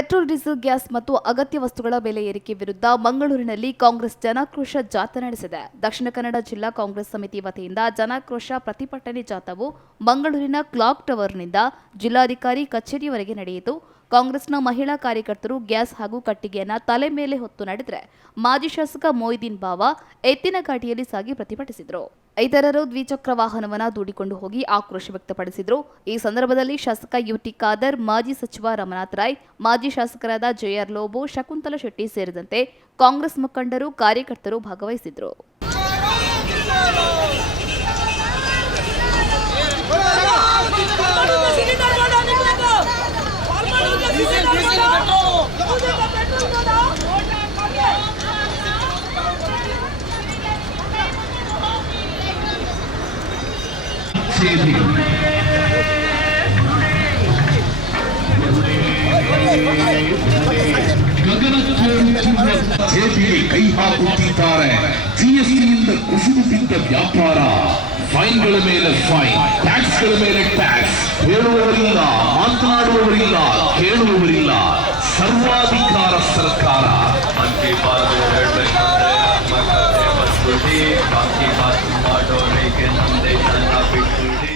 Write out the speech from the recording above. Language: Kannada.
ಪೆಟ್ರೋಲ್, ಡೀಸೆಲ್, ಗ್ಯಾಸ್ ಮತ್ತು ಅಗತ್ಯ ವಸ್ತುಗಳ ಬೆಲೆ ಏರಿಕೆ ವಿರುದ್ಧ ಮಂಗಳೂರಿನಲ್ಲಿ ಕಾಂಗ್ರೆಸ್ ಜನಾಕ್ರೋಶ ಜಾಥಾ ನಡೆಸಿದೆ. ದಕ್ಷಿಣ ಕನ್ನಡ ಜಿಲ್ಲಾ ಕಾಂಗ್ರೆಸ್ ಸಮಿತಿ ವತಿಯಿಂದ ಜನಾಕ್ರೋಶ ಪ್ರತಿಭಟನೆ ಜಾಥಾವು ಮಂಗಳೂರಿನ ಕ್ಲಾಕ್ ಟವರ್ನಿಂದ ಜಿಲ್ಲಾಧಿಕಾರಿ ಕಚೇರಿಯವರೆಗೆ ನಡೆಯಿತು. ಕಾಂಗ್ರೆಸ್ನ ಮಹಿಳಾ ಕಾರ್ಯಕರ್ತರು ಗ್ಯಾಸ್ ಹಾಗೂ ಕಟ್ಟಿಗೆಯನ್ನ ತಲೆ ಮೇಲೆ ಹೊತ್ತು ನಡೆದರೆ ಮಾಜಿ ಶಾಸಕ ಮೊಯ್ದೀನ್ ಬಾವ ಎತ್ತಿನ ಗಾಡಿಯಲ್ಲಿ ಸಾಗಿ ಪ್ರತಿಭಟಿಸಿದರು. ಇತರರು ದ್ವಿಚಕ್ರ ವಾಹನವನ್ನು ದೂಡಿಕೊಂಡು ಹೋಗಿ ಆಕ್ರೋಶ ವ್ಯಕ್ತಪಡಿಸಿದರು. ಈ ಸಂದರ್ಭದಲ್ಲಿ ಶಾಸಕ ಯುಟಿ ಖಾದರ್, ಮಾಜಿ ಸಚಿವ ರಮನಾಥ್ ರಾಯ್, ಮಾಜಿ ಶಾಸಕರಾದ ಜೆಆರ್ ಲೋಬೋ, ಶಕುಂತಲಾ ಶೆಟ್ಟಿ ಸೇರಿದಂತೆ ಕಾಂಗ್ರೆಸ್ ಮುಖಂಡರು, ಕಾರ್ಯಕರ್ತರು ಭಾಗವಹಿಸಿದರು. ಕೈ ಹಾಕುತ್ತಿದ್ದಾರೆ. ಜಿಎಸ್ಟಿಯಿಂದ ಕುಸಿದು ಬಿದ್ದ ವ್ಯಾಪಾರ, ಫೈನ್ಗಳ ಮೇಲೆ ಫೈನ್, ಟ್ಯಾಕ್ಸ್ಗಳ ಮೇಲೆ ಟ್ಯಾಕ್ಸ್. ಹೇಳುವವರಿಲ್ಲ, ಮಾತನಾಡುವವರಿಲ್ಲ, ಕೇಳುವವರಿಲ್ಲ. ಸರ್ವಾಧಿಕಾರ ಸರ್ಕಾರ. ಬಾಕಿ ಮಾತು ಮಾಡೋರಿಗೆ ನಮ್ದೇ ಜನ ಬಿಟ್ಟು